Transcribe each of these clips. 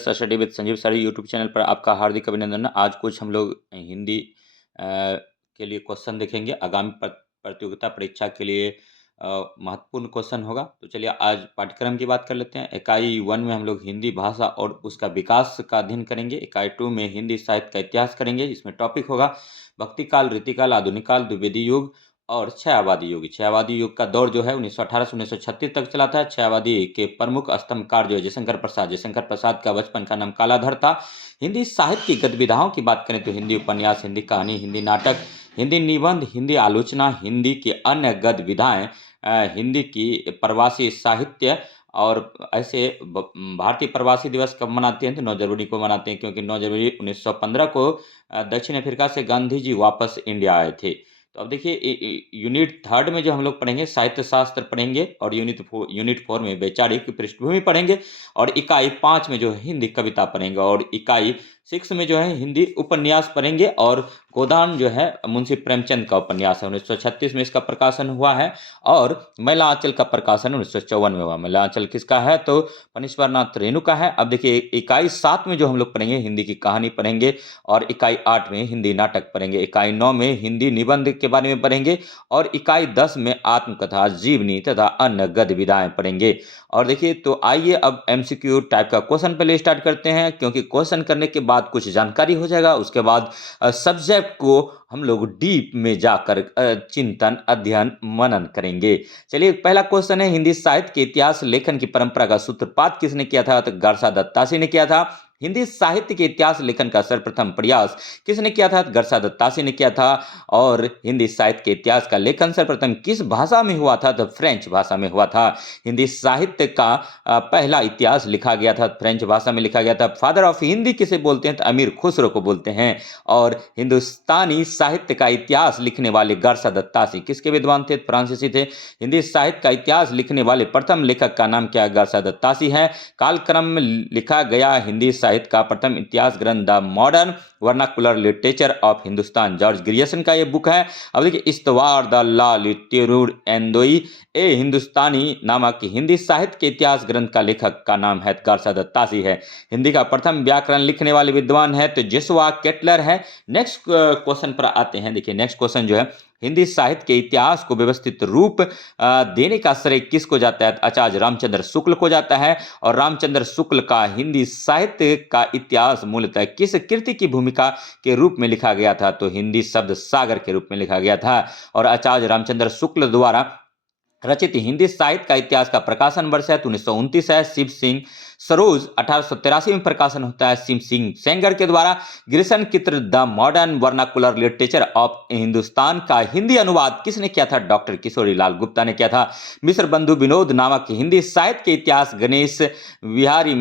Study with Sanjeev sir YouTube channel पर आपका हार्दिक अभिनंदन। आज कुछ हम लोग हिंदी के लिए क्वेश्चन देखेंगे। आगामी प्रतियोगिता परीक्षा के लिए महत्वपूर्ण क्वेश्चन होगा। तो चलिए आज पाठ्यक्रम की बात कर लेते हैं। इकाई 1 में हम लोग हिंदी भाषा और उसका विकास का अध्ययन करेंगे। इकाई 2 में हिंदी साहित्य का इतिहास करेंगे। इसमें टॉपिक होगा भक्ति काल, रीतिकाल, आधुनिक काल, द्विवेदी युग और छयावादी युग। छयावादी युग का दौर जो है 1918 से 1936 तक चला था। छयावादी के प्रमुख स्तंभकार जो है जयशंकर प्रसाद का बचपन का नाम कालाधर था। हिंदी साहित्य की गतिविधियों की बात करें तो हिंदी उपन्यास, हिंदी कहानी, हिंदी नाटक, हिंदी निबंध, हिंदी आलोचना, हिंदी की अन्य गतिविधियाँ, हिंदी की प्रवासी साहित्य। और ऐसे भारतीय प्रवासी दिवस कब मनाते हैं तो 9 जनवरी को मनाते हैं, क्योंकि 9 जनवरी 1915 को दक्षिण अफ्रीका से गांधी जी वापस इंडिया आए थे। तो अब देखिए यूनिट 3 में जो हम लोग पढ़ेंगे साहित्य शास्त्र पढ़ेंगे, और यूनिट 4 में वैचारिक पृष्ठभूमि पढ़ेंगे, और इकाई 5 में जो है हिंदी कविता पढ़ेंगे, और इकाई 6 में जो है हिंदी उपन्यास पढ़ेंगे। और गोदान जो है मुंशी प्रेमचंद का उपन्यास है, 1936 में इसका प्रकाशन हुआ है। और मैलांचल का प्रकाशन 1954 में हुआ। मैलांचल किसका है तो फणीश्वरनाथ रेणु का है। अब देखिए इकाई 7 में जो हम लोग पढ़ेंगे हिंदी की कहानी पढ़ेंगे, और इकाई 8 में हिंदी नाटक पढ़ेंगे, इकाई 9 में हिंदी निबंध के बारे में पढ़ेंगे, और इकाई 10 में आत्मकथा, जीवनी तथा अन्य गतिविधियां पढ़ेंगे। और देखिए तो आइए अब एमसीक्यू टाइप का क्वेश्चन पहले स्टार्ट करते हैं, क्योंकि क्वेश्चन करने के बाद कुछ जानकारी हो जाएगा। उसके बाद सब्जेक्ट को हम लोग डीप में जाकर चिंतन, अध्ययन, मनन करेंगे। चलिए पहला क्वेश्चन है, हिंदी साहित्य के इतिहास लेखन की परंपरा का सूत्रपात किसने किया था तो गर्सा दत्तासी ने किया था। हिंदी साहित्य के इतिहास लेखन का सर्वप्रथम प्रयास किसने किया था? गर्सा दत्तासी ने किया था। और हिंदी साहित्य के इतिहास का लेखन सर्वप्रथम किस भाषा में हुआ था? तो फ्रेंच भाषा में हुआ था। हिंदी साहित्य का पहला इतिहास लिखा गया था, फ्रेंच भाषा में लिखा गया था। फादर ऑफ हिंदी किसे बोलते हैं? तो अमीर खुसरो को बोलते हैं। और हिंदुस्तानी साहित्य का इतिहास लिखने वाले गर्सा दत्तासी किसके विद्वान थे? फ्रांसीसी थे। हिंदी साहित्य का इतिहास लिखने वाले प्रथम लेखक का नाम क्या है? गर्सा दत्तासी है। कालक्रम में लिखा गया हिंदी साहित्य का प्रथम इतिहास ग्रंथ the modern vernacular literature of Hindustan, George Grierson का ये बुक है। अब देखिए इस्तवार द ला लिटरेचर एंदोई ए हिंदुस्तानी नामक हिंदी साहित्य के इतिहास ग्रंथ का लेखक का नाम है गर्सा दत्तासी है। हिंदी का प्रथम व्याकरण लिखने वाले विद्वान है तो जोशुआ केटलर है। नेक्स्ट क्वेश्चन पर आते हैं। देखिए नेक्स्ट क्वेश्चन जो है, हिंदी साहित्य के इतिहास को व्यवस्थित रूप देने का श्रेय किसको जाता है? आचार्य रामचंद्र शुक्ल को जाता है। और रामचंद्र शुक्ल का हिंदी साहित्य का इतिहास मूलतः किस कृति की भूमिका के रूप में लिखा गया था? तो हिंदी शब्द सागर के रूप में लिखा गया था। और आचार्य रामचंद्र शुक्ल द्वारा रचित हिंदी साहित्य का इतिहास का प्रकाशन वर्ष है तो 1929 है। शिव सिंह सरोज 1883 में प्रकाशन होता है शिव सिंह सेंगर के द्वारा। ग्रिसन चित्र the modern vernacular literature of Hindustan का हिंदी अनुवाद किसने किया था? डॉक्टर किशोरी लाल गुप्ता ने किया था। मिश्र बंधु विनोद नामक हिंदी साहित्य के इतिहास गणेश बिहारी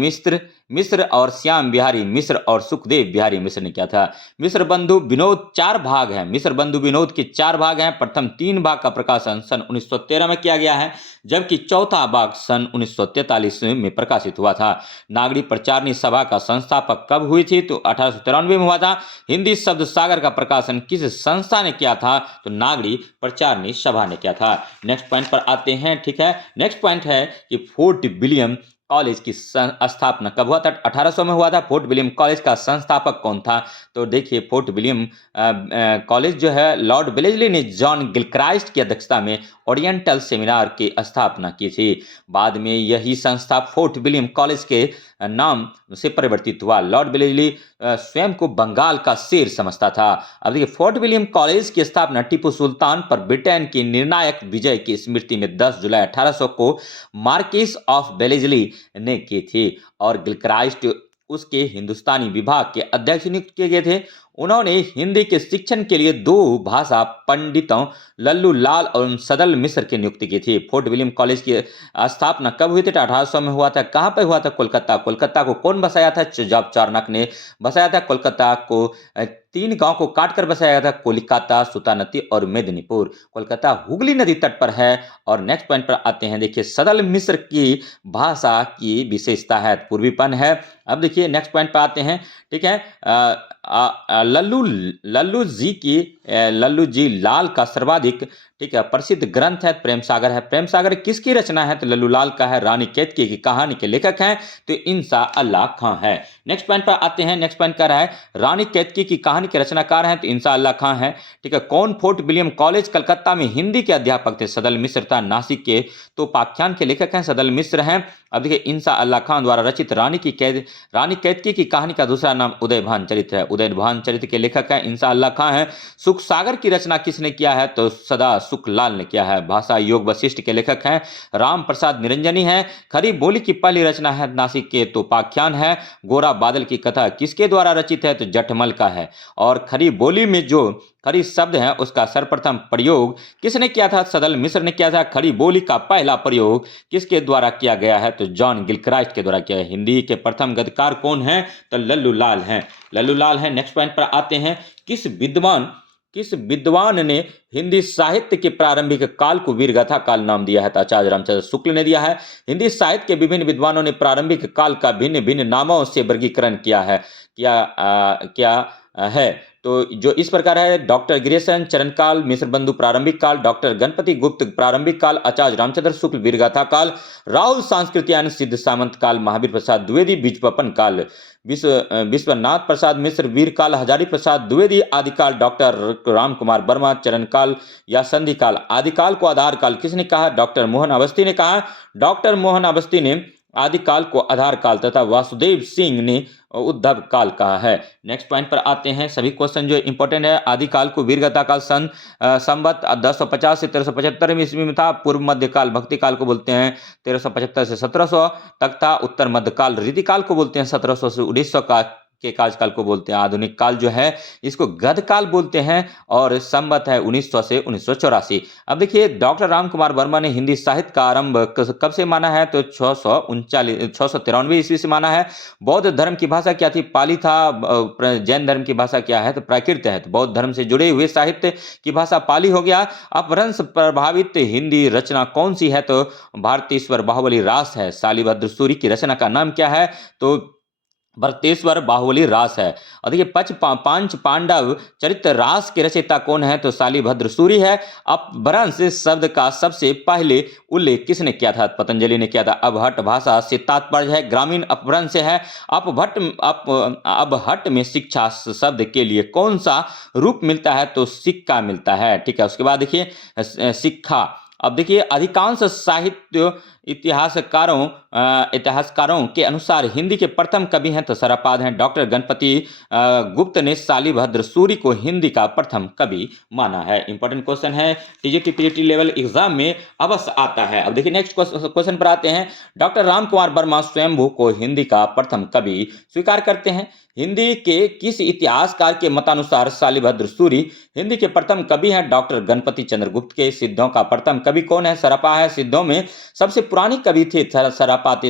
मिश्र और श्याम बिहारी मिश्र और सुखदेव बिहारी मिश्र ने किया था। मिश्र बंधु विनोद 4 भाग हैं। मिश्र बंधु विनोद के 4 भाग हैं। प्रथम 3 भाग का प्रकाशन सन 1913 में किया गया है, जबकि चौथा भाग सन 1943 में प्रकाशित हुआ था। नागरी प्रचारणी सभा का संस्थापक कब हुई थी? तो 1893 में हुआ था। हिंदी शब्द सागर का प्रकाशन किस संस्था ने किया था? तो नागरी प्रचारणी सभा ने किया था। नेक्स्ट पॉइंट पर आते हैं। ठीक है, नेक्स्ट पॉइंट है कि फोर्ट विलियम कॉलेज की स्थापना कब हुआ था? 1800 में हुआ था। फोर्ट विलियम कॉलेज का संस्थापक कौन था? तो देखिए फोर्ट विलियम कॉलेज जो है लॉर्ड वेलेस्ली ने जॉन गिलक्राइस्ट की अध्यक्षता में ओरिएंटल सेमिनार की स्थापना की थी। बाद में यही संस्था फोर्ट विलियम कॉलेज के नाम से परिवर्तित हुआ। लॉर्ड वेलेस्ली स्वयं को बंगाल का शेर समझता था। अब देखिए फोर्ट विलियम कॉलेज की स्थापना टीपू सुल्तान पर ब्रिटेन की निर्णायक विजय की स्मृति में 10 जुलाई 1800 को मार्किस ऑफ वेलेस्ली ने की थी। और गिलक्राइस्ट उसके हिंदुस्तानी विभाग के अध्यक्ष नियुक्त किए गए थे। उन्होंने हिंदी के शिक्षण के लिए 2 भाषा पंडितों लल्लू लाल और सदल मिश्र की नियुक्ति की थी। फोर्ट विलियम कॉलेज की स्थापना कब हुई थी? 1800 में हुआ था। कहाँ पे हुआ था? कोलकाता। कोलकाता को कौन बसाया था? जॉब चार्नक ने बसाया था। कोलकाता को 3 गांव को काटकर बसाया था, कोलकाता, सुतानती और मेदिनीपुर। कोलकाता हुगली नदी तट पर है। और नेक्स्ट पॉइंट पर आते हैं। देखिए सदल मिश्र की भाषा की विशेषता है पूर्वीपन है। अब देखिए नेक्स्ट पॉइंट पर आते हैं। ठीक है, लल्लू जी लाल का सर्वाधिक, ठीक है, प्रसिद्ध ग्रंथ है प्रेम सागर है। प्रेम सागर किसकी रचना है? तो लल्लू लाल का है। रानी केतकी की कहानी के लेखक हैं तो इंसा अल्लाह खां है। नेक्स्ट पॉइंट पर आते हैं। नेक्स्ट पॉइंट कह रहा है रानी केतकी की कहानी के रचनाकार हैं तो इंसा अल्लाह खां है। ठीक है। कौन फोर्ट विलियम कॉलेज कलकत्ता में हिंदी के अध्यापक थे? सदल मिश्र था। नासिक के तो उपाख्यान के लेखक हैं सदल मिश्र हैं। अब देखिए इंसा अल्लाह खां द्वारा रचित रानी केतकी की कहानी का दूसरा नाम उदयभान चरित्र है। उदयभान चरित्र के लेखक हैं इंसा अल्लाह खां है। सुख सागर की रचना किसने किया है? तो सदा सुखलाल ने किया है। भाषा योग वशिष्ठ के लेखक हैं राम प्रसाद निरंजनी है। खरी बोली की पहली रचना है नासिक के तो उपाख्यान है। गोरा बादल की कथा किसके द्वारा रचित है? तो जटमल का है। और खरी बोली में जो खरी शब्द है उसका सर्वप्रथम प्रयोग किसने किया था? सदल मिश्र ने किया था। खड़ी बोली का पहला प्रयोग किसके द्वारा किया गया है? तो जॉन गिलक्राइस्ट के द्वारा किया है। हिंदी के प्रथम गद्यकार कौन है? तो लल्लू लाल हैं। लल्लू लाल हैं। नेक्स्ट पॉइंट पर आते हैं। किस विद्वान ने हिंदी साहित्य के प्रारंभिक काल को वीरगाथा काल नाम दिया है? तो आचार्य रामचंद्र शुक्ल ने दिया है। हिंदी साहित्य के विभिन्न विद्वानों ने प्रारंभिक काल का भिन्न भिन्न नामों से वर्गीकरण किया है। तो जो इस प्रकार है डॉक्टर गिरीशन चरणकाल मिश्र बंधु प्रारंभिक काल, डॉक्टर गणपति गुप्त प्रारंभिक काल, आचार्य रामचंद्र शुक्ल वीरगाथा काल, राहुल सांस्कृत्यायन सिद्ध सामंत काल, महावीर प्रसाद द्विवेदी बीजपपन काल, विश्वनाथ प्रसाद मिश्र वीर काल, हजारी प्रसाद द्विवेदी आदिकाल, डॉक्टर राम कुमार वर्मा चरण काल या संधि काल। आदिकाल को आधार काल किसने कहा? डॉक्टर मोहन अवस्थी ने कहा। डॉक्टर मोहन अवस्थी ने आदिकाल को आधार काल तथा वासुदेव सिंह ने उद्धव काल कहा है। नेक्स्ट पॉइंट पर आते हैं। सभी क्वेश्चन जो इंपॉर्टेंट है। आदिकाल को वीरगाथा काल संवत 1050 से 1375 ईस्वी में था। पूर्व मध्यकाल भक्ति काल को बोलते हैं 1375 से 1700 तक था। उत्तर मध्यकाल रीतिकाल को बोलते हैं 1700 से 1900 के कार्यकाल को बोलते हैं। आधुनिक काल जो है इसको गदकाल बोलते हैं और संवत है 1900 से 1984। अब देखिए डॉक्टर राम कुमार वर्मा ने हिंदी साहित्य का आरंभ कब से माना है? तो 693 ईस्वी से माना है। बौद्ध धर्म की भाषा क्या थी? पाली था। जैन धर्म की भाषा क्या है? तो प्राकृत है। तो बौद्ध धर्म से जुड़े हुए साहित्य की भाषा पाली हो गया। अपभ्रंश प्रभावित हिंदी रचना कौन सी है? तो भारतेश्वर बाहुबली रास है। शालिभद्र सूरी की रचना का नाम क्या है? तो भरतेश्वर बाहुबली रास है। और देखिए पांच पांडव चरित्र रास के रचयिता कौन है? तो शालिभद्र सूरी है। अपभ्रंश शब्द का सबसे पहले उल्लेख किसने किया था? पतंजलि ने किया था। अपभट्ट भाषा से तात्पर्य है ग्रामीण अपभ्रंश है। अपभट्ट में शिक्षा शब्द के लिए कौन सा रूप मिलता है? तो सिक्का मिलता है। ठीक है। उसके बाद देखिए शिक्षा। अब देखिए अधिकांश साहित्य इतिहासकारों के अनुसार हिंदी के प्रथम कवि हैं तो सरापाद हैं। डॉक्टर गणपति गुप्त ने शालिभद्र सूरी को हिंदी का प्रथम कवि माना है। इंपॉर्टेंट क्वेश्चन है, टीजीटी पीजीटी लेवल एग्जाम में अवश्य आता है। अब देखिए नेक्स्ट क्वेश्चन पर आते हैं। डॉक्टर राम कुमार वर्मा स्वयंभू को हिंदी का प्रथम कवि स्वीकार करते हैं। हिंदी के किस इतिहासकार के मतानुसार शालिभद्र सूरी हिंदी के प्रथम कवि हैं? डॉक्टर गणपति चंद्र गुप्त के। सिद्धों का प्रथम कवि कौन है? सरापा है। सिद्धों में सबसे पुरानी कवि थे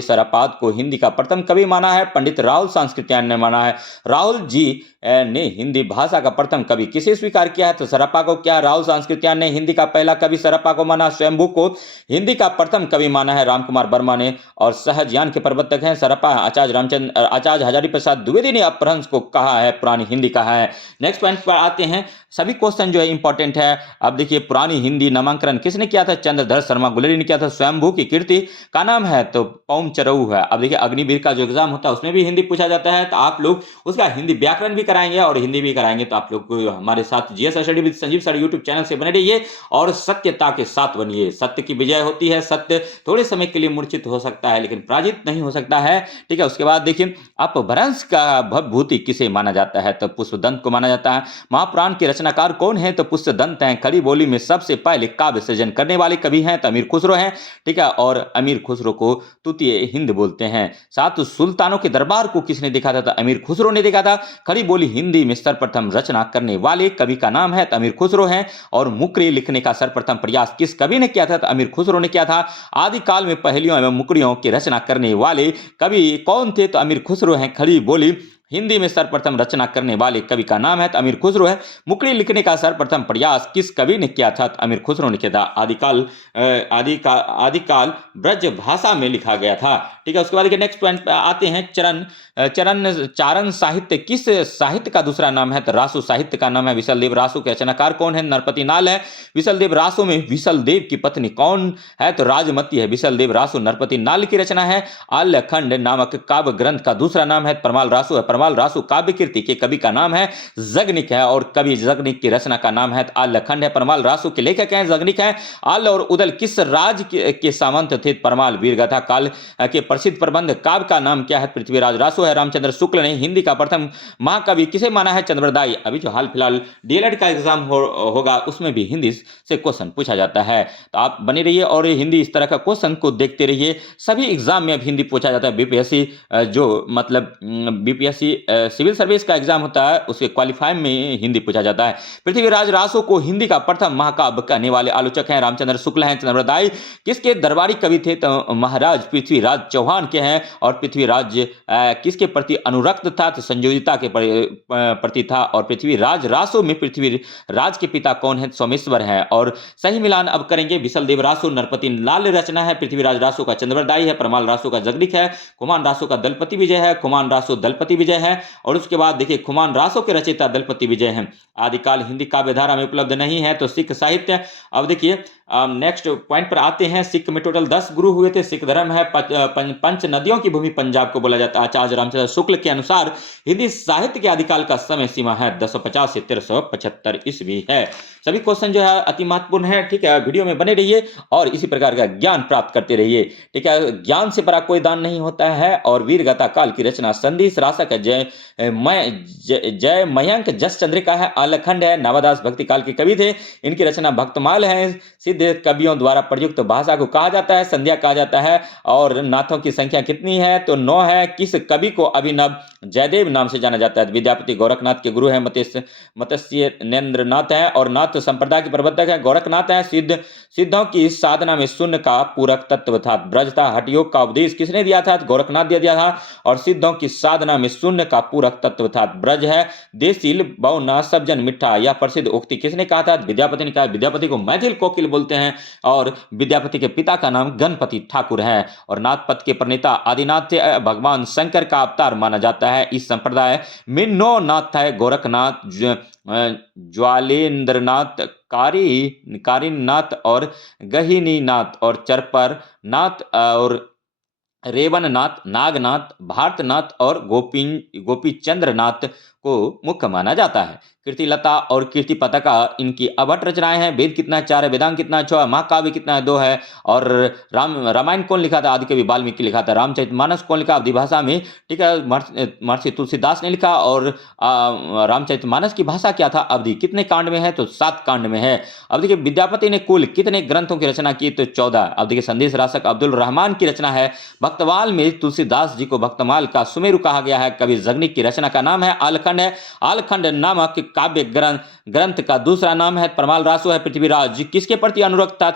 सरापात को हिंदी का प्रथम कवि माना है। पंडित राहुल सांस्कृत्यायन ने माना है। राहुल जी ने हिंदी भाषा का प्रथम कवि किसे स्वीकार किया है? तो सरापा को। क्या राहुल सांस्कृत्यायन ने हिंदी का पहला कवि सरापा को माना? स्वयंभू को हिंदी का प्रथम कवि माना है राम कुमार वर्मा ने। और सहज ज्ञान के प्रवर्तक हैं सरापा। आचार्य हजारी प्रसाद द्विवेदी ने अपभ्रंश को कहा है पुरानी हिंदी कहा है। नेक्स्ट पॉइंट पर आते हैं। सभी क्वेश्चन जो है इंपॉर्टेंट है। अब देखिए पुरानी हिंदी नामांकन किसने किया था? चंद्रधर शर्मा गुलेरी ने किया था। स्वयंभू की कीर्ति का नाम है तो पौम चरऊ है। अब देखिए अग्निवीर का जो एग्जाम होता है उसमें भी हिंदी पूछा जाता है तो आप लोग उसका हिंदी व्याकरण भी कराएंगे और हिंदी भी कराएंगे। तो आप लोग हमारे साथ GS study with Sanjeev sir YouTube channel से बने रहिए और सत्यता के साथ बनिए। सत्य की विजय होती है। सत्य थोड़े समय के लिए मूर्छित हो सकता है लेकिन पराजित नहीं हो सकता है। ठीक है। उसके बाद देखिए अपभ्रंश का भवभूति किसे माना जाता है? तो पुष्पदंत को माना जाता है। महापुराण के रचनाकार कौन है? तो पुष्पदंत हैं। खड़ी बोली में सबसे पहले काव्य सृजन करने वाले कवि हैं तो अमीर खुसरो हैं। ठीक है। और अमीर खुसरो को तूतीय हिंद बोलते हैं। सात सुल्तानों के दरबार को किसने देखा था? तो अमीर खुसरो ने देखा था। खड़ी बोली हिंदी में सर्वप्रथम रचना करने वाले कवि का नाम है तो अमीर खुसरो हैं। और मुकरी लिखने का सर्वप्रथम प्रयास किस कवि ने किया था? तो अमीर खुसरो ने किया था। आदिकाल में पहेलियों एवं मुकरियों की रचना करने वाले कवि कौन थे? तो अमीर खुसरो हैं। खड़ी बोली हिंदी में सर्वप्रथम रचना करने वाले कवि का नाम है तो अमीर खुसरो है। मुकड़ी लिखने का सर्वप्रथम प्रयास किस कवि ने किया था तो अमीर खुसरो ने किया था। आदिकाल ब्रज भाषा में लिखा गया था। ठीक है, उसके बाद नेक्स्ट पॉइंट पे आते हैं। चारण साहित्य किस साहित्य का दूसरा नाम है तो रासु साहित्य का नाम है। विशलदेव रासु के रचनाकार कौन है? नरपति नाल है। विशलदेव रासु में विशलदेव की पत्नी कौन है तो राजमती है। विशलदेव रासु नरपति नाल की रचना है। आल्यखंड नामक काव्य ग्रंथ का दूसरा नाम है परमाल रासु है। परमाल रासु काव्य कृति के कवि का नाम है जगनिक है और कवि जगनिक की रचना का नाम है आल्यखंड है। परमाल रासु के लेखक हैं जगनिक है। आल्य और उदल किस राज के सामंत थे? परमाल। वीरगाथा काल के प्रसिद्ध प्रबंध काव्य का नाम क्या है? पृथ्वीराज रासु है। रामचंद्र शुक्ल ने हिंदी का प्रथम महाकवि किसे माना है? चंद्रदाई। अभी जो हाल फिलहाल डीएलएड का एग्जाम होगा उसमें भी हिंदी से क्वेश्चन पूछा जाता है, तो आप बने रहिए और हिंदी इस तरह का क्वेश्चन को देखते रहिए। सभी एग्जाम में अब हिंदी पूछा जाता है। बीपीएससी जो मतलब बीपीएससी सिविल सर्विस का एग्जाम होता है उसके क्वालिफाई में हिंदी पूछा जाता है। पृथ्वीराज रासु को हिंदी का प्रथम महाकाव्य कहने वाले आलोचक हैं रामचंद्र शुक्ल हैं। चंद्रदाई किसके दरबारी कवि थे? तो महाराज पृथ्वीराज चौहान के हैं। और पृथ्वीराज किसके प्रति अनुरक्त था? तो संयोगिता के प्रति था। और पृथ्वीराज रासु में पृथ्वीराज के पिता कौन है? सोमेश्वर है। और सही मिलान अब करेंगे। विशलदेव रासु नरपति नाल रचना है। पृथ्वीराज रासु का चंद्रदाई है। परमाल रासु का जगनिक है। खुमान रासु का दलपति विजय है। खुमान रासु दलपति विजय है। और उसके बाद देखिए खुमान रासु के रचयिता दलपति विजय हैं। आदिकाल हिंदी काव्य धारा में उपलब्ध नहीं है तो सिख साहित्य। अब देखिए नेक्स्ट पॉइंट पर आते हैं। सिख में टोटल 10 गुरु हुए थे। सिख धर्म है पंच नदियों की भूमि पंजाब को बोला जाता है। आचार्य रामचंद्र शुक्ल के अनुसार हिंदी साहित्य के आदिकाल का समय सीमा है 1250 से 1375 ईस्वी है। सभी क्वेश्चन जो है अति महत्वपूर्ण है। ठीक है, वीडियो में बने रहिए और इसी प्रकार का ज्ञान प्राप्त करते रहिए। ठीक है, ज्ञान से बड़ा कोई दान नहीं होता है। और वीरगाथा काल की रचना संदेश रासक है। जय मयंक जस चंद्रिका है। आल्यखंड है। नावादास भक्ति काल के कवि थे। इनकी रचना भक्तमाल है। सिद्ध कवियों द्वारा प्रयुक्त भाषा को कहा जाता है संध्या कहा जाता है। और नाथों की संख्या कितनी है? तो 9 है। किस कवि को अभिनव जयदेव नाम से जाना जाता है? विद्यापति। गोरखनाथ के गुरु है मत्स्येंद्रनाथ है। और नाथ संप्रदाय के प्रवर्तक है गोरखनाथ है। सिद्धों की साधना में शून्य का पूरक तत्व था ब्रज था। हठ योग का उपदेश किसने दिया था? गोरखनाथ दिया था। और सिद्धों की साधना में शून्य का पूरक तत्व था ब्रज है। देशील बहुना सब्जन मिठा यह प्रसिद्ध उक्ति किसने कहा था? विद्यापति ने कहा। विद्यापति को मैथिल कोकिल बोलते हैं। और विद्यापति के पिता का नाम गणपति ठाकुर है। और नाथपथ के प्रणेता आदिनाथ थे। भगवान शंकर का अवतार माना जाता है इस संप्रदाय में। 9 नाथ है। गोरखनाथ, ज्वालेंद्रनाथ, कारिनाथ और गहिनीनाथ और चरपर नाथ और रेवननाथ, नागनाथ, भारतनाथ और गोपीचंद्रनाथ को मुख्य माना जाता है। कीर्तिलता और कीर्ति पताका इनकी अभट रचनाएं हैं। वेद कितना है? 4 है। वेदांग कितना है? 6 है। महाकाव्य कितना है? 2 है। और रामायण कौन लिखा था? आदिकवि वाल्मीकि लिखा था। रामचरितमानस कौन लिखा? अवधी भाषा में। ठीक है, महर्षि तुलसीदास ने लिखा। और रामचरितमानस की भाषा क्या था? अवधी। कितने कांड में है? तो 7 कांड में है। अब देखिए विद्यापति ने कुल कितने ग्रंथों की रचना की? तो 14। अब देखिए संदेश रासक अब्दुल रहमान की रचना है। भक्तमाल में तुलसीदास जी को भक्तमाल का सुमेरु कहा गया है। कवि जगनिक की रचना का नाम है आल्यखंड है। आल्यखंड नामक काव्य ग्रंथ का दूसरा नाम है परमाल रासु है। पृथ्वीराज किसके प्रति अनुरक्त था?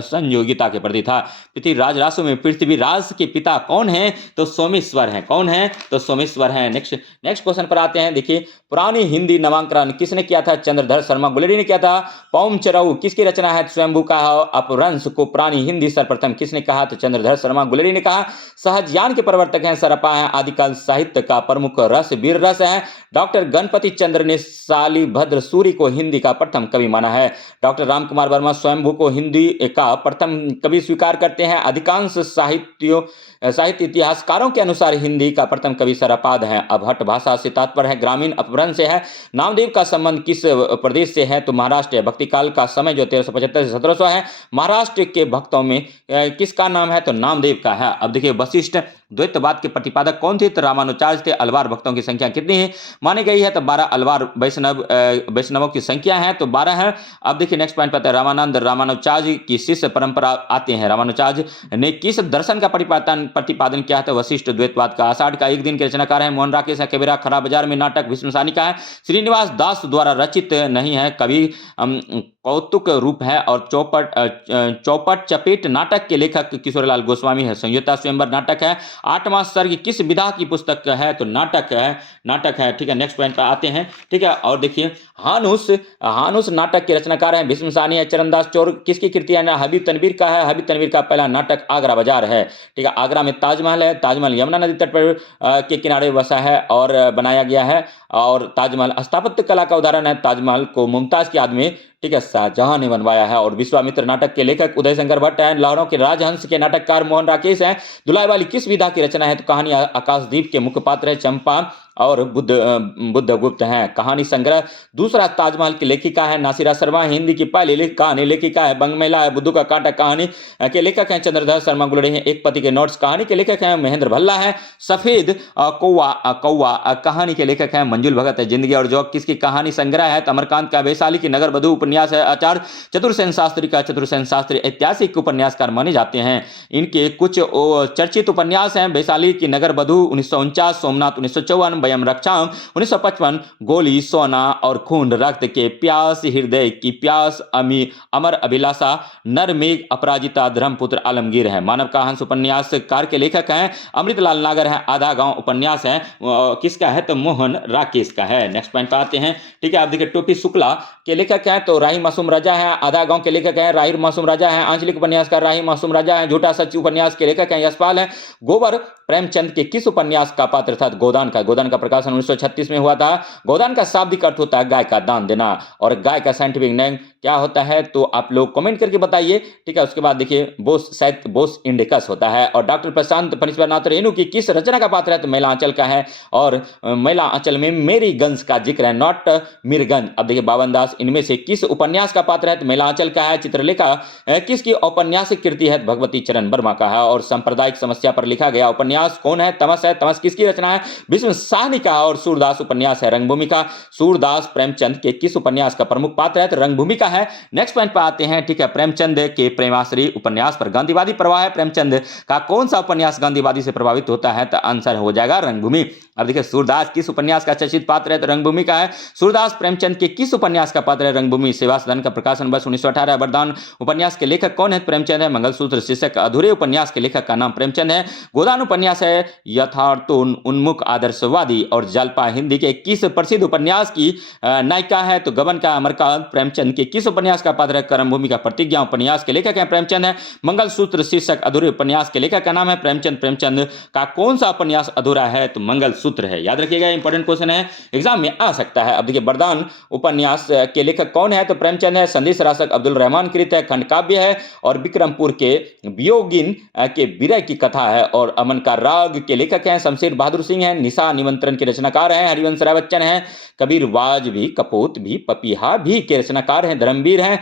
संयोगिता के प्रति था। पृथ्वीराज रासु में पृथ्वीराज के पिता कौन है? तो सोमेश्वर है। कौन है? तो सोमेश्वर है। नेक्स्ट क्वेश्चन पर आते हैं। देखिए पुरानी हिंदी नामांकन किसने किया था? चंद्रधर शर्मा गुलेरी ने किया था। पौम चरऊ किसकी रचना है? स्वयंभू का अपभ्रंश को पुरानी हिंदी सर्वप्रथम किसने कहा? तो चंद्रधर शर्मा गुलेरी ने कहा। सहजज्ञान के प्रवर्तक हैं सरपा है। आदिकाल साहित्य का प्रमुख रस वीर रस है। डॉक्टर गणपति चंद्र ने शालिभद्र सूरी को हिंदी का प्रथम कवि माना है। डॉक्टर रामकुमार वर्मा स्वयंभू को हिंदी का प्रथम कवि स्वीकार करते हैं। अधिकांश साहित्य इतिहासकारों के अनुसार हिंदी का प्रथम कवि सरपाद हैं। अभट भाषा से तात्पर्य है ग्रामीण अपभ्रंश से है। नामदेव का संबंध किस प्रदेश से है? तो महाराष्ट्र है। भक्ति काल का समय जो 1375 से 1700 है। महाराष्ट्र के भक्तों में किसका नाम है? तो नामदेव का है। अब देखिए वशिष्ठ द्वैतवाद के प्रतिपादक कौन थे? तो रामानुजाचार्य थे। अलवार भक्तों की संख्या कितनी है मानी गई है? तो 12 अलवार वैष्णवों की संख्या है तो 12 है। अब देखिए नेक्स्ट पॉइंट पर रामानंद रामानुजाचार्य की शिष्य परंपरा आते हैं। रामानुजाचार्य ने किस दर्शन का प्रतिपादन किया है? तो वशिष्ठ द्वैतवाद का। आषाढ़ का एक दिन के रचनाकार है मोहन राकेश है। कबीरा खरा बाजार में नाटक विष्णुसानी का है। श्रीनिवास दास द्वारा रचित नहीं है। कवि कौतुक रूप है और चौपट चपेट नाटक के लेखक किशोरीलाल गोस्वामी है। संयोगिता स्वयंवर नाटक है। 8वां सर्ग किस विधा की पुस्तक है? तो नाटक है। ठीक है, नेक्स्ट पॉइंट पर आते हैं। ठीक है, और देखिए हानुस नाटक के रचनाकार हैं भीष्म साहनी है। चरणदास चौर किसकी कृति है? हबीब तनवीर का है। हबीब तनवीर का पहला नाटक आगरा बाजार है। ठीक है, आगरा में ताजमहल है। ताजमहल यमुना नदी तट पर के किनारे बसा है और बनाया गया है। और ताजमहल स्थापत्य कला का उदाहरण है। ताजमहल को मुमताज की याद में, ठीक है, शाहजहां ने बनवाया है। और विश्वामित्र नाटक के लेखक उदय शंकर भट्ट हैं। लखनऊ के राजहंस के नाटककार मोहन राकेश हैं। दुलाई वाली किस विधा की रचना है? तो कहानी आकाशदीप के मुख्य पात्र है चंपा और बुद्धगुप्त हैं। कहानी संग्रह दूसरा ताजमहल की लेखिका है नासिरा शर्मा। हिंदी की पहली कहानी लेखिका है बंगमेला है। बुद्धू का कांटा कहानी के लेखक हैं चंद्रधर शर्मा गुलड़े हैं। एक पति के नोट्स कहानी के लेखक हैं महेंद्र भल्ला है। सफेद कौवा कहानी के लेखक हैं मंजुल भगत है। जिंदगी और जौक किसकी कहानी संग्रह है? अमरकांत का। वैशाली की नगर वधु उपन्यास है आचार्य चतुरसेन शास्त्री का। चतुरसेन शास्त्री ऐतिहासिक उपन्यासकार माने जाते हैं। इनके कुछ चर्चित उपन्यास हैं वैशाली की नगर वधु 1949, सोमनाथ 1954, वयम रक्षाम 1955, गोली सोना और खून, रक्त के प्यास, हृदय की प्यास, अमर अभिलाषा, नरमेघ, अपराजिता, धर्मपुत्र, आलमगीर है। मानव का हंस उपन्यासकार के लेखक हैं अमृतलाल नागर हैं। आधा गांव उपन्यास है किसका है? तो मोहन राकेश का है। नेक्स्ट पॉइंट पर आते हैं। ठीक है, आप देखिए टोपी शुक्ला के लेखक हैं तो राही मासूम राजा है। आधा गांव के लेखक हैं राही मासूम राजा है। आंचलिक उपन्यासकार राही मासूम राजा है। झूठा सच उपन्यास के लेखक हैं यशपाल है। गोबर प्रेमचंद के किस उपन्यास का पात्र था? गोदान का प्रकाशन 1936 में हुआ था। गोदान का शाब्दिक अर्थ होता है गाय का दान देना। और गाय का साइंटिफिक नेम क्या होता है? तो आप लोग कमेंट करके बताइए। ठीक है, उसके बाद देखिए बोस इंडिकस होता है। और डॉक्टर प्रशांत फणीश्वरनाथ रेणु की किस रचना का पात्र है? तो महिला आंचल का है। और महिला आंचल में मेरीगंज का जिक्र है, नॉट मीरगंज। अब देखिए बावन दास इनमें से किस उपन्यास का पात्र है? तो महिला आंचल का है। चित्रलेखा किसकी औपन्यासिक कृति है? भगवती चरण वर्मा का है। और सांप्रदायिक समस्या पर लिखा गया उपन्यास कौन है? तमस है। तमस किसकी रचना है? भीष्म साहनी का। और सूरदास उपन्यास है रंगभूमि का। सूरदास प्रेमचंद के किस उपन्यास का प्रमुख पात्र है? तो रंगभूमि का है। नेक्स्ट पॉइंट पर आते हैं। ठीक है, प्रेमचंद के प्रेमाश्री उपन्यास पर गांधीवादी प्रवाह है। प्रेमचंद का कौन सा उपन्यास गांधीवादी से प्रभावित होता है? तो आंसर हो जाएगा रंगभूमि। अब देखिए सूरदास किस उपन्यास का चर्चित पात्र है? तो रंगभूमि का है। सूरदास प्रेमचंद के किस उपन्यास का पात्र है? रंगभूमि। सेवासदन का प्रकाशन वर्ष 1918। वरदान उपन्यास के लेखक कौन है? प्रेमचंद है। मंगलसूत्र शीर्षक अधूरे उपन्यास के लेखक का नाम प्रेमचंद है। गोदान उपन्यास है यथार्थोन्मुख आदर्शवादी। और जलपा हिंदी के किस प्रसिद्ध उपन्यास की नायिका है? तो गबन का। अमरकांत प्रेमचंद के किस उपन्यास का पात्र है? कर्मभूमि का। प्रतिज्ञा उपन्यास के लेखक है प्रेमचंद है। मंगलसूत्र शीर्षक अधूरे उपन्यास के लेखक का नाम है प्रेमचंद। प्रेमचंद का कौन सा उपन्यास अधूरा है? तो मंगलसूत्र है। याद रखिएगा, इंपॉर्टेंट क्वेश्चन है, एग्जाम में आ सकता है। अब देखिए वरदान उपन्यास के लेखक कौन है? तो प्रेमचंद है। संदेश राशक अब्दुल रहमान कृत है। खंड काव्य है। और विक्रमपुर के वियोगिन के विरह की कथा है। और अमन का राग के लेखक हैं शमशेर बहादुर सिंह है। निशा निमंत्रण के रचनाकार हैं हरिवंश राय बच्चन है। कबीर वाज भी, कपोत भी, पपीहा भी के रचनाकार हैं धर्मवीर हैं।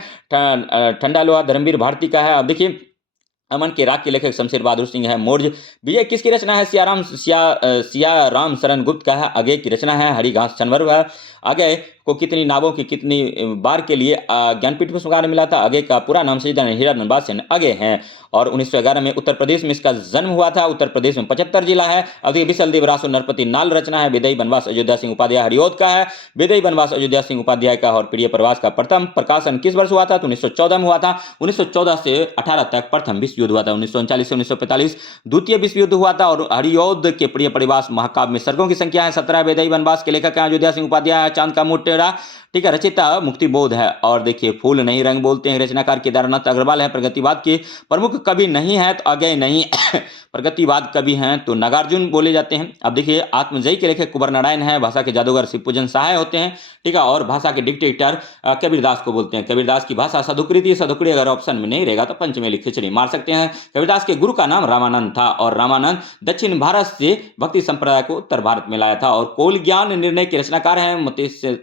ठंडा लोहा धर्मवीर भारती का है। अब देखिए अमन के राग के लेखक शमशेर बहादुर सिंह है। मोर्ज विजय किसकी रचना है? सियाराम शरण गुप्त का है। अगय की रचना है हरिघास चनवर है। अगय को कितनी नावों की कितनी बार के लिए ज्ञानपीठ पुरस्कार मिला था? अगय का पूरा नाम सजीदा हीरानंद सेन अगय हैं। और 1911 में उत्तर प्रदेश में इसका जन्म हुआ था। उत्तर प्रदेश में 75 जिला है। अब देखिए विशल देव रासो नरपति नाल रचना है। विदयी बनवास अयोध्या सिंह उपाध्याय हरिओद का है। विदयी बनवास अयोध्या सिंह उपाध्याय का। और प्रिय प्रवास का प्रथम प्रकाशन किस वर्ष हुआ था? तो 1914 में हुआ था। 1914 से 18 तक प्रथम विश्व युद्ध हुआ था। 1939 से 1945 द्वितीय विश्व युद्ध हुआ था। और हरिओद के प्रिय परिवास महाकाव्य में सर्गों की संख्या है 17। विदयी बनवास के लेखक हैं अयोध्या सिंह उपाध्याय। चांद का मुंह टेढ़ा, ठीक है, रचिता मुक्तिबोध है। और देखिए फूल नहीं रंग बोलते हैं रचनाकार केदारनाथ अग्रवाल है। प्रगतिवाद के प्रमुख कवि नहीं है तो अगय नहीं प्रगतिवाद कवि हैं तो नागार्जुन बोले जाते हैं। अब देखिए आत्मजयी के लेखक कुंवर नारायण है। भाषा के जादूगर शिवपूजन सहाय होते हैं, ठीक है। और भाषा के डिक्टेटर कबीरदास को बोलते हैं। कबीरदास की भाषा सदुकृति, सदुकृति अगर ऑप्शन में नहीं रहेगा तो पंचमेली खिचड़ी मार सकते हैं। कबीरदास के गुरु का नाम रामानंद था। और रामानंद दक्षिण भारत से भक्ति संप्रदाय को उत्तर भारत में लाया था। और कोल ज्ञान निर्णय के रचनाकार हैं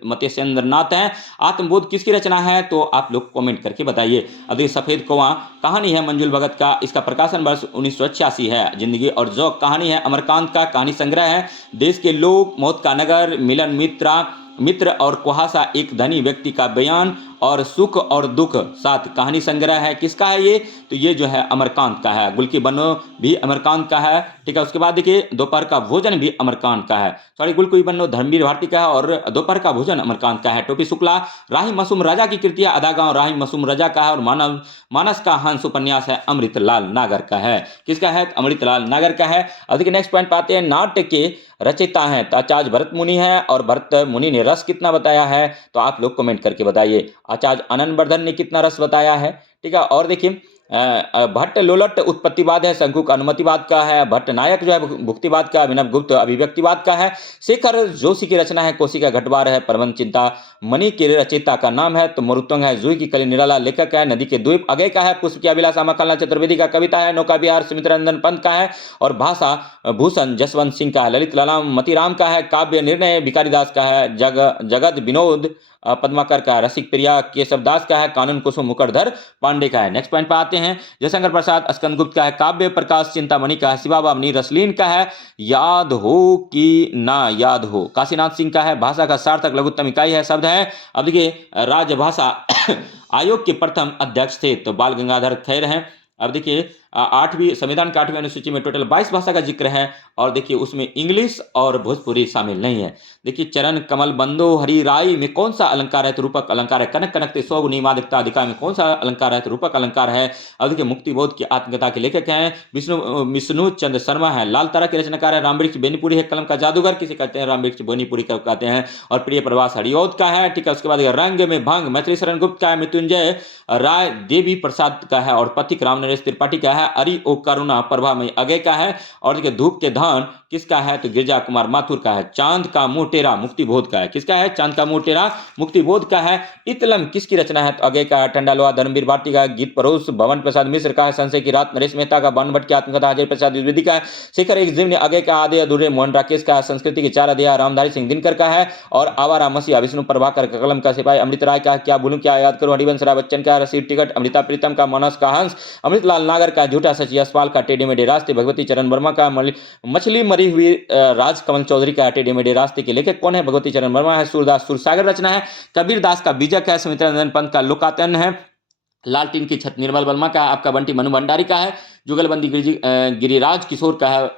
मतेशेंद्र नाथ हैं। आत्मबोध किसकी रचना है? तो आप लोग कमेंट करके बताइए। अब ये सफेद कौवा कहानी है मंजुल भगत का। इसका प्रकाशन वर्ष 1986 है। जिंदगी और जौक कहानी है अमरकांत का। कहानी संग्रह है देश के लोग, मौत का नगर, मिलन मित्र और कुहासा एक धनी व्यक्ति का बयान। और सुख और दुख साथ कहानी संग्रह है। किसका है ये? तो ये जो है अमरकांत का है। गुल की बनो भी अमरकांत का है, ठीक है। उसके बाद देखिए दोपहर का भोजन भी अमरकांत का है, सॉरी गुल की बनो धर्मवीर भारती का है और दोपहर का भोजन अमरकांत का है। टोपी शुक्ला राही मासूम राजा की कृतियां अदा गांव राही मासूम राजा का है और मानव मानस का हंस उपन्यास है अमृतलाल नागर का है। किसका है? अमृतलाल नागर का है। अब देखिए नेक्स्ट पॉइंट पाते हैं, नाट्य के रचयिता हैं तो आचार्य भरत मुनि है और भरत मुनि ने रस कितना बताया है? तो आप लोग कमेंट करके बताइए। आचार्य आनंद वर्धन ने कितना रस बताया है, ठीक है। और देखिए भट्ट लोलट उत्पत्तिवाद है, शंकु का अनुमतिवाद का है, भट्ट नायक जो है भुक्तिवाद का, अभिनव गुप्त अभिव्यक्तिवाद का है, शेखर जोशी की रचना है, कोशी का घटवार है, प्रबंध चिंता मणि के रचयिता का नाम है तो मरुतंग है, जूही की कली निराला लेखक है, नदी के द्वीप अगय का है, पुष्प की अभिलाषा मखनलाल चतुर्वेदी का कविता है, नौका विहार सुमित्रानंदन पंत का है और भाषा भूषण जसवंत सिंह का है, ललित लालाम मतीराम का है, काव्य निर्णय भिखारीदास का है, जगत विनोद पद्माकर का, रसिक प्रिया केशवदास का है, कानून कुसुम मुकरधर पांडे का है। नेक्स्ट पॉइंट पर आते हैं, जयशंकर प्रसाद स्कंदगुप्त का है, काव्य प्रकाश चिंतामणि का है, शिवा बामनी रसलीन का है, याद हो कि ना याद हो काशीनाथ सिंह का है, भाषा का सार्थक लघुत्तम इकाई है, शब्द है। अब देखिए राजभाषा आयोग के प्रथम अध्यक्ष थे तो बाल गंगाधर खैर हैं। अब देखिए आठवीं संविधान की 8वीं अनुसूची में टोटल 22 भाषा का जिक्र है और देखिए उसमें इंग्लिश और भोजपुरी शामिल नहीं है। देखिए चरण कमल बंदो हरि राई में कौन सा अलंकार है? तो रूपक अलंकार है। कनक कनकते सौ गुनी मादिकता अधिकार में कौन सा अलंकार है? तो रूपक अलंकार है। अब देखिए मुक्तिबोध की आत्मकथा के लेखक हैं विष्णु चंद्र शर्मा है, लाल तारा के रचनाकार है, रामवृक्ष बेनीपुरी है, कलम का जादूगर किसे कहते हैं? रामवृक्ष बेनीपुरी का कहते हैं और प्रिय प्रवास हरिओद का है, ठीक है। उसके बाद रंग में भंग मैथिली शरण गुप्त का है, मृत्युंजय राय देवी प्रसाद का है और पथिक राम नरेश त्रिपाठी का है, अरि ओ करुणा प्रभा में अगय का है और देखिए धूप के धान किसका है? तो गिरजा कुमार माथुर का है। चांद का मुंह टेरा मुक्तिबोध का है। किसका है? चांद का मुंह टेरा मुक्तिबोध का है। इतलम किसकी रचना है? तो अगय का है। टंडालोआ धर्मवीर भारती का, गीत परोस भवन प्रसाद मिश्र का है, संशय की रात नरेश मेहता का, बावन भट्ट की आत्मकथा अजय प्रसाद द्विवेदी का है, शेखर एक जीव ने अगय का, आधे अधूरे मोहन राकेश का, संस्कृति के 4 अध्याय रामधारी सिंह दिनकर का है और आवारा मसीहा विष्णु प्रभाकर का, कलम का सिपाही अमृत राय का, क्या भूलूं क्या याद करूं हरिवंश राय बच्चन का, रसीद टिकट अमृता प्रीतम का, मानस का हंस अमृतलाल नागर का, झूठा सच यशपाल का, टेढ़े मेढ़े रास्ते भगवती चरण वर्मा का, मछली मरी हुई राजकमल चौधरी का, टेढ़े मेढ़े रास्ते के लेखक कौन है? भगवती चरण वर्मा है। सूरदास सुरसागर रचना है। कबीर दास का बीजक है। सुमित्रानंदन पंत का लोकायतन है। लालटीन की छत निर्मल वर्मा का है। आपका बंटी मनु भंडारी का है। जुगलबंदी गिरिराज किशोर का है।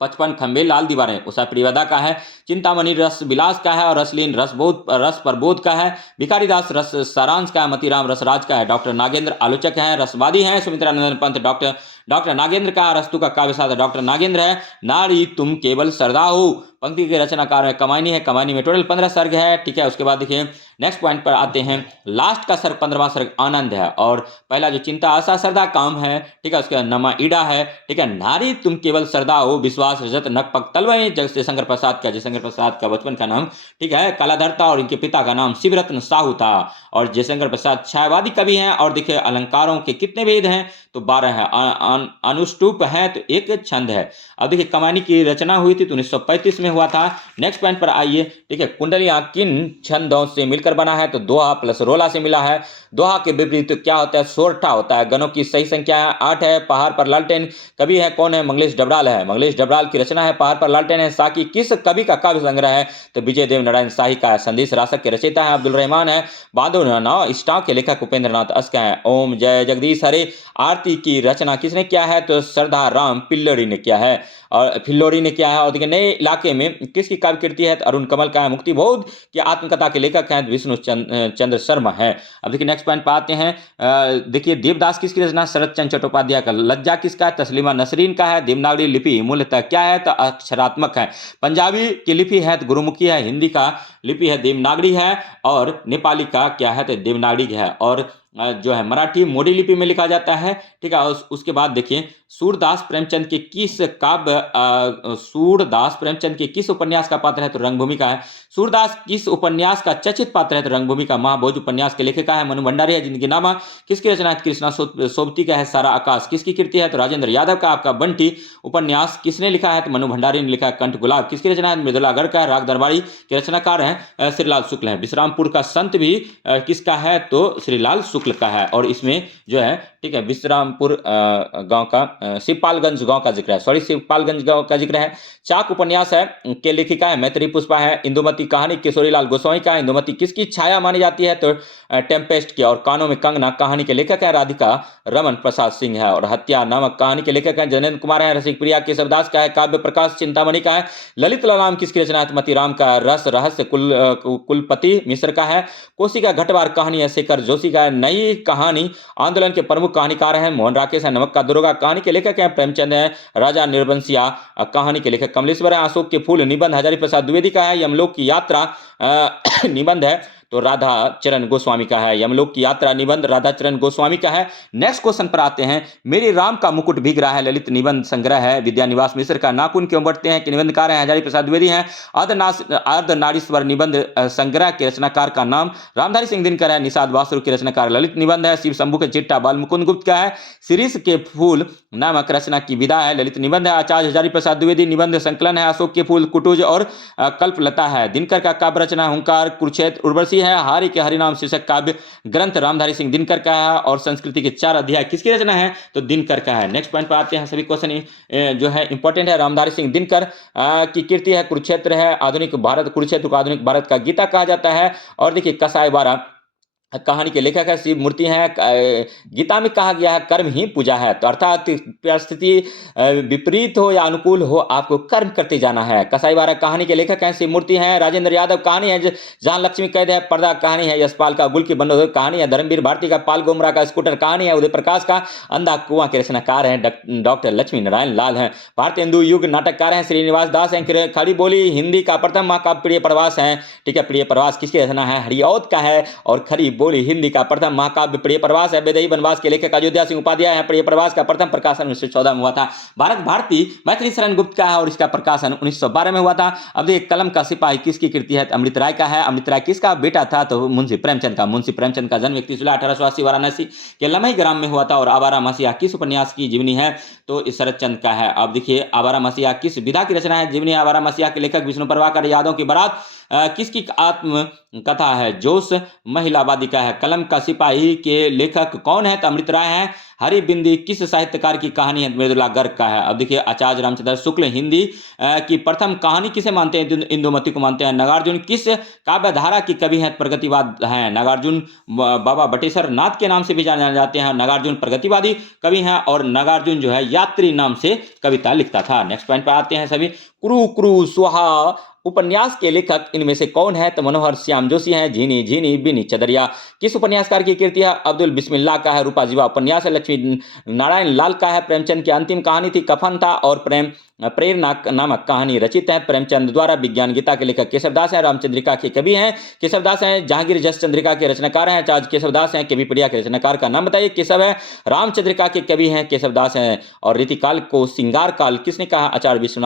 55 खंबे लाल दीवारें उषा प्रियवदा का है। चिंतामणि रस विलास का है और रसलीन रस प्रबोध का है। भिखारीदास रस सारांश का है। मतीराम रसराज का है। डॉक्टर नागेंद्र आलोचक हैं, रसवादी हैं। सुमित्रानंदन पंत डॉक्टर नागेंद्र का, रस्तु का काव्य साधक डॉक्टर नागेंद्र है। नारी तुम केवल सरदा हो पंक्ति के रचनाकार है कमानी है। कमानी में टोटल 15 सर्ग है, ठीक है। उसके बाद देखिए नेक्स्ट पॉइंट पर आते हैं। लास्ट का सर्ग 15वां सर्ग आनंद है और पहला जो चिंता आशा सरदा काम है, ठीक है। उसके बाद नमा ईडा है, ठीक है। नारी तुम केवल सरदा हो विश्वास रजत नक पक तलवई जयशंकर प्रसाद का बचपन का नाम, ठीक है, कालाधरता और इनके पिता का नाम शिवरत्न साहू था और जयशंकर प्रसाद छायावादी कवि हैं। और देखिए अलंकारों के कितने वेद हैं? तो 12 है। अनुष्टुप है तो एक छंद है। अब देखिए कमानी की रचना हुई थी तो 1935 में हुआ था। नेक्स्ट पॉइंट पर आइए, ठीक है। कुंडलियां किन छंदों से मिलकर बना है? तो दोहा प्लस रोला से मिला है। दोहा के विपरीत क्या होता है? सोरठा होता है। गणों की सही संख्या है 8 है। पहाड़ पर लालटेन कवि है कौन है? मंगलेश डबराल है। मंगलेश डबराल की रचना है पहाड़ पर लालटेन है। साकी किस कवि का काव्य संग्रह है? तो विजय देव नारायण शाही का है। संदेश रासक के रचयिता है अब्दुल रहमान है। बादो स्टॉक के लेखक उपेंद्र नाथ अस का है। ओम जय जगदीश हरे आरती की रचना किसने किया है? तो सरदार राम पिल्लोरी ने किया है और फिल्लोरी ने किया है। और देखिए नए इलाके में किसकी काव्य कृति है? तो अरुण कमल का है। मुक्तिबोध की आत्मकथा के लेखक हैं विष्णु चंद्र शर्मा है। अब देखिए नेक्स्ट पॉइंट पर आते हैं। देखिए देवदास किसकी रचना? शरद चंद्र चट्टोपाध्याय का। लज्जा किसका है? तस्लीमा नसरीन का है। देवनागरी लिपि मूलतः क्या है? तो अक्षरात्मक है। पंजाबी की लिपि है तो गुरुमुखी है। हिंदी का लिपि है देवनागरी है और नेपाली का क्या है? तो देवनागरी है। और जो है मराठी मोडी लिपि में लिखा जाता है, ठीक है। उसके बाद देखिए सूरदास प्रेमचंद के किस उपन्यास का पात्र है? तो रंगभूमि का है। सूरदास किस उपन्यास का चर्चित पात्र है? तो रंगभूमि का। महाभोज उपन्यास के लेखक है मनु भंडारी है। जिंदगी नामा किसकी रचना है? कृष्णा सोबती का है। सारा आकाश किसकी कृति है? तो राजेंद्र यादव का। आपका बंटी उपन्यास किसने लिखा है? तो मनु भंडारी ने लिखा है। कंठ गुलाब किसकी रचना है? मृदुलागढ़ का है। राग दरबारी के रचनाकार हैं श्रीलाल शुक्ल है। विश्रामपुर का संत भी किसका है? तो श्रीलाल शुक्ल का है। और इसमें जो है, ठीक है, विश्रामपुर गांव का शिवपालगंज गांव का जिक्र है, शिवपालगंज गांव का जिक्र है। चाक उपन्यास है के लेखिका है मैथिली पुष्पा है। इंदुमती कहानी किशोरीलाल गोस्वामी का है। इंदुमती किसकी छाया मानी जाती है, तो टेम्पेस्ट की। और कानों में कंगना कहानी के लेखक है राधिका रमन प्रसाद सिंह है। और हत्या नामक कहानी के लेखक है जनेन्द्र कुमार है। रसिक प्रिया केशवदास का है। काव्य प्रकाश चिंतामणि का है। ललित ललाम किसकी रचना है, मतीराम का। रस रहस्य कुलपति मिश्र का है। कोशिका घटवार कहानी है शेखर जोशी का है। नई कहानी आंदोलन के प्रमुख कहानीकार हैं मोहन राकेश है। नमक का दरोगा कहानी के लेखक हैं प्रेमचंद है। राजा निर्बंसिया कहानी के लेखक कमलेश्वर है। अशोक के फूल निबंध हजारी प्रसाद द्विवेदी का है। यमलोक की यात्रा निबंध है तो राधा चरण गोस्वामी का है। यमलोक की यात्रा निबंध राधा चरण गोस्वामी का है। नेक्स्ट क्वेश्चन पर आते हैं। मेरी राम का मुकुट भीग रहा है ललित निबंध संग्रह है विद्यानिवास मिश्र का। नाखून क्यों बढ़ते हैं के निबंधकार हैं हजारी प्रसाद द्विवेदी हैं। अर्धनारीश्वर निबंध संग्रह के रचनाकार का नाम रामधारी सिंह दिनकर है। निषाद वासुर के रचनाकार ललित निबंध है। शिव शंभू के चिट्टा बाल मुकुंद गुप्त का है। शिरीष के फूल नामक रचना की विदा है ललित निबंध है। आचार्य हजारी प्रसाद द्विवेदी निबंध संकलन है। अशोक के फूल कुटुज और कल्पलता है। दिनकर का काव्य रचना हुंकार कुरुक्षेत्र उर्वशी है। हारी के हरिनाम शीर्षक काव्य ग्रंथ रामधारी सिंह दिनकर का है। और संस्कृति के 4 अध्याय किसकी रचना है, तो दिनकर का है। नेक्स्ट पॉइंट पर आते हैं। सभी क्वेश्चन जो है इंपॉर्टेंट है। रामधारी सिंह दिनकर की कृति है कुरुक्षेत्र है। आधुनिक भारत, कुरुक्षेत्र को आधुनिक भारत का गीता कहा जाता है। और देखिए कसाई 12 कहानी के लेखक है शिव मूर्ति हैं। गीता में कहा गया है कर्म ही पूजा है, तो अर्थात परिस्थिति विपरीत हो या अनुकूल हो आपको कर्म करते जाना है। कसाई 12 कहानी के लेखक हैं शिव मूर्ति हैं। राजेंद्र यादव कहानी है जहां लक्ष्मी कैद है। पर्दा कहानी है यशपाल का। गुल की बंदो कहानी है धर्मवीर भारती का। पाल गोमरा का। स्कूटर कहानी है उदय प्रकाश का। अंधा कुआं के रचनाकार हैं डॉक्टर लक्ष्मी नारायण लाल हैं। भारतेंदु युग नाटककार हैं श्रीनिवास दास हैं। खड़ी बोली हिंदी का प्रथम महाकाव्य प्रिय प्रवास है। ठीक है, प्रिय प्रवास किसकी रचना है, हरिऔध का है। और खड़ी बोली हिंदी का प्रथम महाकाव्य प्रिय प्रवास है। बेदई वनवास के लेखक अयोध्या सिंह उपाध्याय है। प्रिय प्रवास का प्रथम प्रकाशन 1914 में हुआ था। भारत भारती मैथिली शरण गुप्त का है और इसका प्रकाशन 1912 में हुआ था। अब देखिए कलम का सिपाही किसकी कृति है, अमृत राय का है। अमृत राय किसका बेटा था, तो मुंशी प्रेमचंद का। मुंशी प्रेमचंद का जन्म 31 जुलाई 1880 वाराणसी के लमही ग्राम में हुआ था। और आवारा मसीहा किस उपन्यास की जीवनी है, तो शरद चंद्र का है। अब देखिए आवारा मसीहा किस विधा की रचना है, जीवनी आवारा मसीहा के लेखक विष्णु प्रभाकर। यादों की बारात किसकी आत्म कथा है, जोश महिलावादी का है। कलम का सिपाही के लेखक कौन है, तो अमृत राय है। हरि बिंदी किस साहित्यकार की कहानी है, मृदुला गर्ग का है। अब देखिए आचार्य रामचंद्र शुक्ल हिंदी की प्रथम कहानी किसे मानते हैं, इंदुमती को मानते हैं। नागार्जुन किस काव्यधारा की कवि हैं, प्रगतिवाद हैं। नागार्जुन बाबा बटेश्वर नाथ के नाम से भी जाने जाते हैं। नागार्जुन प्रगतिवादी कवि हैं। और नागार्जुन जो है यात्री नाम से कविता लिखता था। नेक्स्ट पॉइंट पर आते हैं सभी। क्रू क्रू सुहा उपन्यास के लेखक इनमें से कौन है, तो मनोहर श्याम जोशी हैं। झीनी झीनी बिनी चदरिया किस उपन्यासकार की कृति है, अब्दुल बिस्मिल्लाह का है। रूपा जीवा उपन्यास है लक्ष्मी नारायण लाल का है। प्रेमचंद की अंतिम कहानी थी कफन था। और प्रेरणा नामक कहानी रचित है प्रेमचंद द्वारा। विज्ञान गीता के लेखक केशवदास हैं। रामचंद्रिका के कवि हैं केशवदास हैं। जहांगीर जस चंद्रिका के रचनाकार हैं आचार्य केशवदास हैं। केवी प्रिया के रचनाकार का नाम बताइए, केशव है। रामचंद्रिका के कवि हैं केशवदास हैं। और रीतिकाल को श्रृंगार काल किसने कहा, आचार्य विश्वनाथ